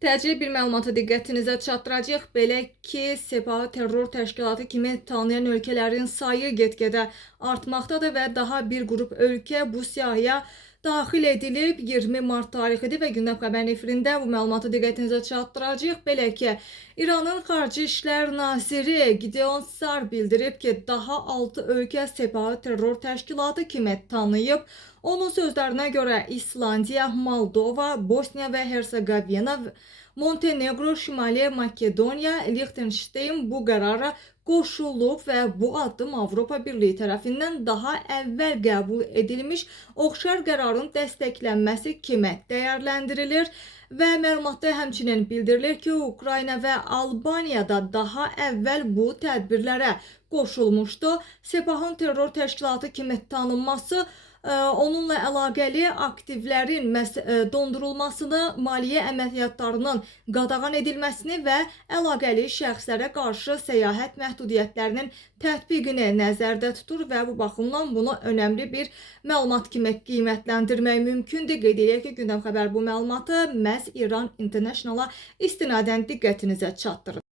Təcili bir məlumata diqqətinizə çatdıracağıq. Belə ki, Sepahı terror təşkilatı kimi tanıyan ölkələrin sayı get-gedə artmaqdadır və daha bir qrup ölkə bu siyahıya daxil edilib. 20 mart tarixidir və Gündəm Xəbərin efirində bu məlumatı diqqətinizə çatdıracağıq. Belə ki, İranın Xarici İşlər Naziri Gideon Sar bildirib ki, daha 6 ölkə Sepahı terror təşkilatı kimi tanıyıb. Onun sözlərinə görə İslandiya, Moldova, Bosniya və Hersegovina, Montenegro, Şimali Makedoniya, Liechtenstein bu qərara qoşulub və bu addım Avropa Birliyi tərəfindən daha əvvəl qəbul edilmiş oxşar qərarın dəstəklənməsi kimi dəyərləndirilir. Və məlumatda həmçinin bildirilir ki, Ukrayna və Albaniyada daha əvvəl bu tədbirlərə qoşulmuşdu. Sepahın terror təşkilatı kimi tanınması onunla əlaqəli aktivlərin dondurulmasını, maliyyə əməliyyatlarının qadağan edilməsini və əlaqəli şəxslərə qarşı səyahət məhdudiyyətlərinin tətbiqini nəzərdə tutur və bu baxımdan bunu önəmli bir məlumat kimi qiymətləndirmək mümkündür. Qeyd edək ki, Gündəm Xəbər bu məlumatı məhz İran Internationala istinadən diqqətinizə çatdırır.